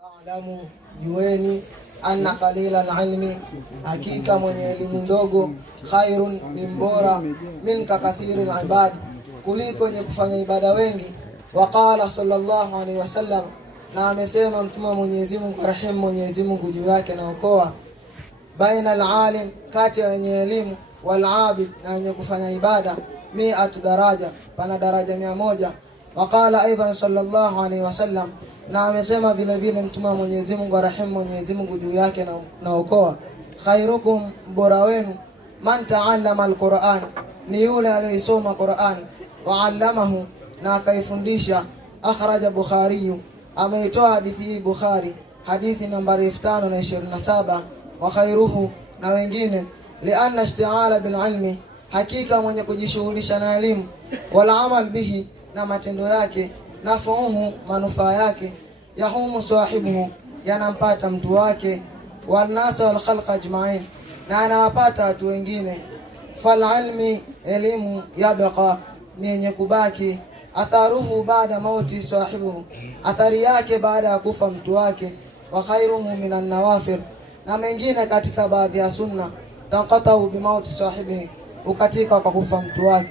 Alamu jueni anna qalila alilmi, hakika mwenye elimu ndogo, khairun ni mbora, minka kathiri alibad, kuliko wenye kufanya ibada wengi. Waqala sallallahu alaihi wasallam, na amesema mtume Mwenyezi Mungu rahim Mwenyezi Mungu juu yake na okoa, baina alalim, kati ya wenye elimu, wal abid, na wenye kufanya ibada, 100 daraja, pana daraja 100. Waqala aidan sallallahu alaihi wasallam, na amesema vile vile mtume Mwenyezi Mungu rahim Mwenyezi Mungu juu yake na okoa, khairukum, bora wenu, man ta'allama alquran, ni yule aliyesoma Qur'an, wa 'allamahu, na akaifundisha. Akhraja Bukhari, ameitoa hadithi hii Bukhari, hadithi nambari 5027. Wa khairuhu, na wengine, lianna ishti'ala bil ilmi, hakika mwenye kujishughulisha na elimu, wal amal bihi, na matendo yake, nafuhu, manufaa yake, yahumu sahibuhu, yanampata mtu wake, wal nas wal khalq ajma'in, na anawapata watu wengine. Fal ilmi, elimu, yabqa, ni yenye kubaki, atharuhu baada mauti sahibuhu, athari yake baada ya kufa mtu wake. Wa khairuhu minan nawafir, na mengine katika baadhi ya sunna, tanqatau bi mauti sahibihi, ukatika kwa kufa mtu wake.